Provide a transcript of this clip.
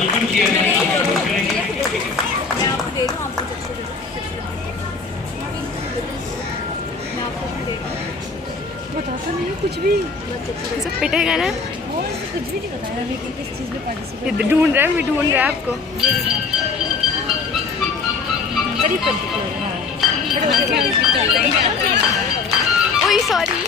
मैं आपको दे दूँ, आपको जब से मैं आपको दे दूँ। बताता नहीं है कुछ भी, सब पिटेगा ना। वो कुछ भी नहीं बताया हमें कि किस चीज़ में पार्टिसिपेट। ढूंढ रहा है, मैं ढूंढ रहा है आपको। करीब कर चुके हैं। Oh sorry.